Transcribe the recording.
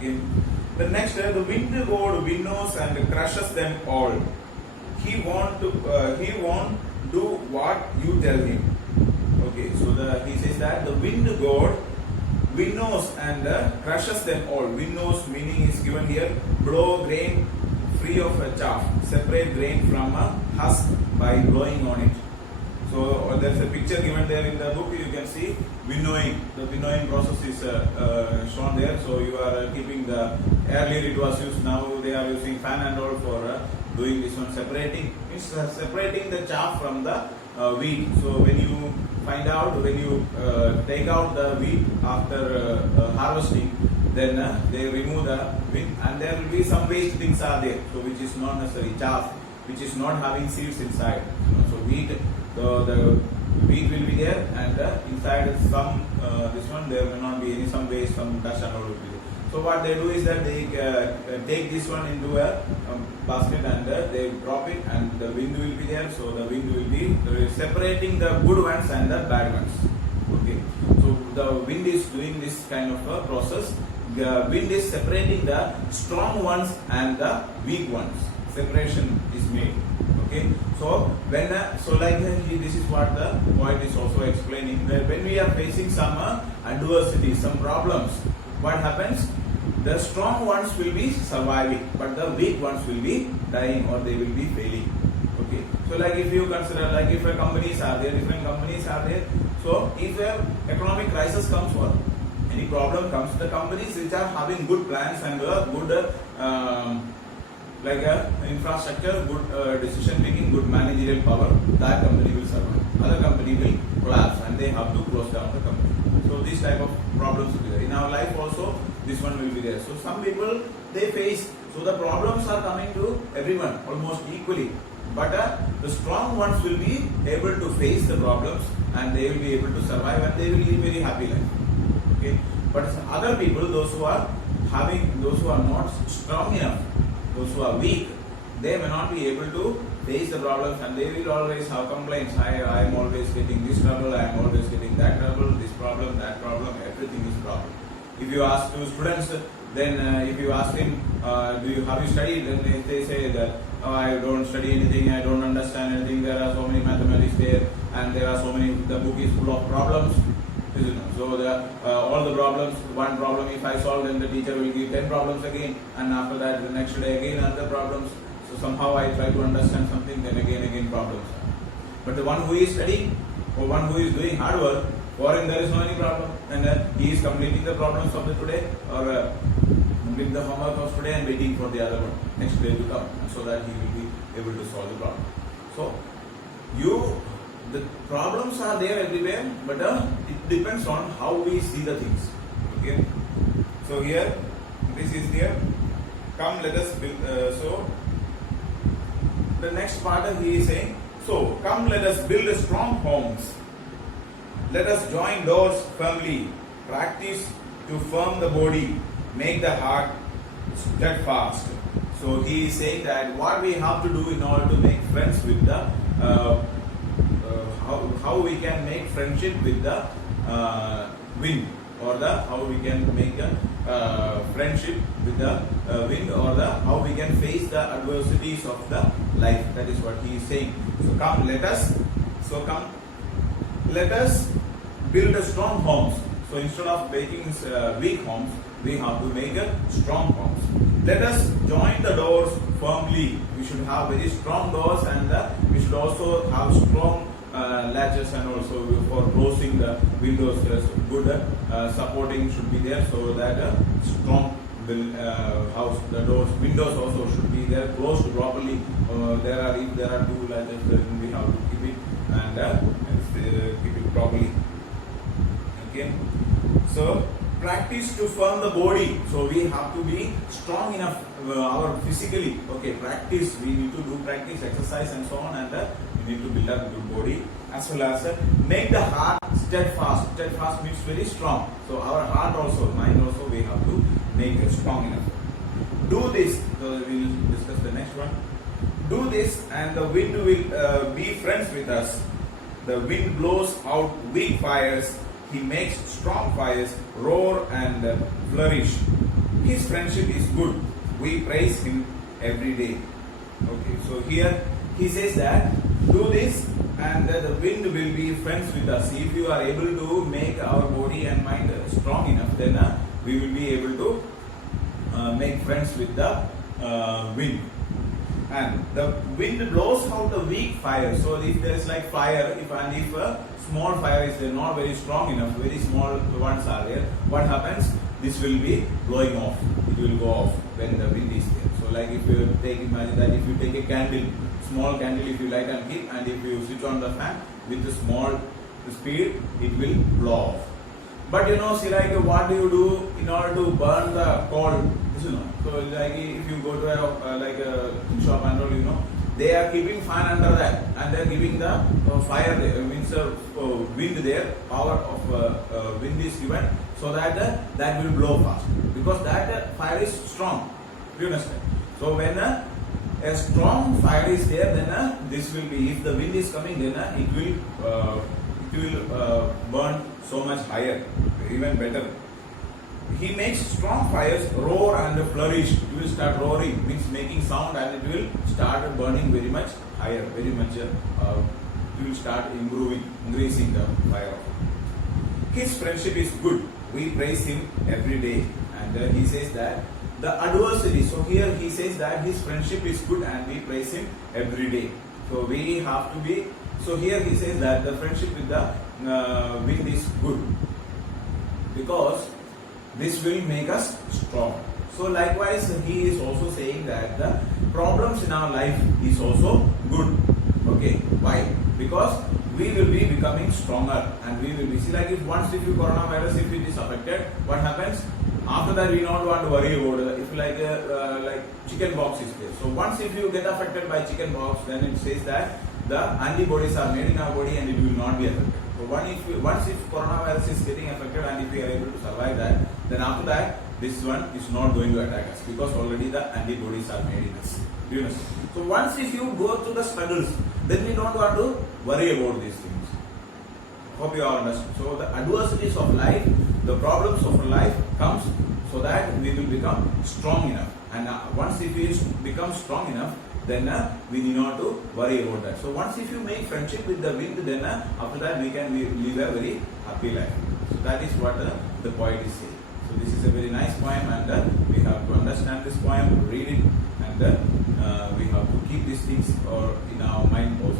Okay. The next, the wind god winnows and crushes them all. He won't do what you tell him. Okay, so he says that the wind god winnows and crushes them all. Winnows meaning is given here, blow grain free of chaff, separate grain from a husk by blowing on it. So there's a picture given there in the book. You can see winnowing. The winnowing process is shown there. So you are keeping the, earlier it was used, now they are using fan and all for doing this one, separating. It's separating the chaff from the wheat. So when you find out, when you take out the wheat after harvesting, then they remove the wheat, and there will be some waste things are there, so which is not necessary, chaff, which is not having seeds inside. So wheat, the wheat will be there, and inside some this one there will not be any, some waste, some dust and all will be there. So what they do is that they take this one into a basket, and they drop it, and the wind will be there. So the wind will be separating the good ones and the bad ones. Okay. So the wind is doing this kind of a process. The wind is separating the strong ones and the weak ones. Separation is made. Okay. So when this is what the poet is also explaining, that when we are facing some adversity, some problems, what happens? The strong ones will be surviving, but the weak ones will be dying, or they will be failing. Okay. So like if you consider, like if companies are there, different companies are there. So if a economic crisis comes, or any problem comes, the companies which are having good plans and good infrastructure, good decision making, good managerial power, that company will survive. Other company will collapse, and they have to close down the company. So these type of problems will be there. In our life also, this one will be there. So some people, they face, so the problems are coming to everyone almost equally. But the strong ones will be able to face the problems, and they will be able to survive, and they will live very happy life. Okay. But other people, those who are not strong enough, those who are weak, they may not be able to face the problems, and they will always have complaints. I am always getting this trouble, I am always getting that trouble, this problem, that problem, everything is problem. If you ask two students, then if you ask him, have you studied? Then they say that, oh, I don't study anything, I don't understand anything, there are so many mathematics there, and there are so many, the book is full of problems. So all the problems, one problem if I solve, then the teacher will give 10 problems again, and after that the next day again another problems. So somehow I try to understand something, then again problems. But the one who is studying, or one who is doing hard work, for him there is no any problem, and he is completing the problems of the today, or completing the homework of today and waiting for the other one next day to come, so that he will be able to solve the problem. So the problems are there everywhere, but it depends on how we see the things. Okay. So here, this is there. Come, let us build. So the next part he is saying. So come, let us build strong homes. Let us join doors firmly. Practice to firm the body. Make the heart steadfast. So he is saying that what we have to do in order to make friends with the how we can make friendship with the wind, or how we can make a friendship with the wind, or how we can face the adversities of the life. That is what he is saying. So come, let us build a strong homes. So instead of making weak homes, we have to make a strong homes. Let us join the doors firmly. We should have very strong doors, and we should also have strong latches, and also for closing the windows, good supporting should be there, so that strong house, the doors, windows also should be there, closed properly. If there are two latches, then we have to keep it, and keep it properly. Okay. So practice to firm the body. So we have to be strong enough, our physically. Okay, practice. We need to do practice, exercise, and so on, and we need to build up good body, as well as make the heart steadfast. Steadfast means very strong. So our heart also, mind also, we have to make it strong enough. Do this. So we will discuss the next one. Do this, and the wind will be friends with us. The wind blows out weak fires. He makes strong fires roar and flourish. His friendship is good. We praise him every day. Okay, so here he says that do this and the wind will be friends with us. If you are able to make our body and mind strong enough, then we will be able to make friends with the wind. And the wind blows out the weak fire. So if there is like fire, if a small fire is there, not very strong enough, very small ones are there, what happens? This will be blowing off. It will go off when the wind is there. So like if you imagine that if you take a candle, small candle, if you light and keep, and if you switch on the fan with a small speed, it will blow off. But see, like what do you do in order to burn the coal? So like if you go to a shop and all, they are keeping fan under that, and they are giving the fire there, means wind there, power of wind is given, so that that will blow fast, because that fire is strong. Do you understand? So when a strong fire is there, then this will be, if the wind is coming, then it will burn so much higher, even better. He makes strong fires roar and flourish. It will start roaring, means making sound, and it will start burning very much higher, very much. It will start increasing the fire. His friendship is good. We praise him every day. And he says that the adversity. So here he says that his friendship is good and we praise him every day. So we have to be. So here he says that the friendship with the wind is good, because this will make us strong. So likewise, he is also saying that the problems in our life is also good. Okay, why? Because we will be becoming stronger, and we will be, see, like if you coronavirus, if it is affected, what happens? After that, we don't want to worry about it. If like chicken pox is there. So once if you get affected by chicken pox, then it says that the antibodies are made in our body and it will not be affected. So once if coronavirus is getting affected and if we are able to survive that, then after that this one is not going to attack us, because already the antibodies are made in us. Do you understand? So once if you go through the struggles, then we don't want to worry about these things. Hope you all understand. So the adversities of life, the problems of life comes so that we will become strong enough. And once if we become strong enough, then we need not to worry about that. So once if you make friendship with the wind, then after that we can live a very happy life. So that is what the poet is saying. So this is a very nice poem, and we have to understand this poem, read it, and we have to keep these things in our mind also.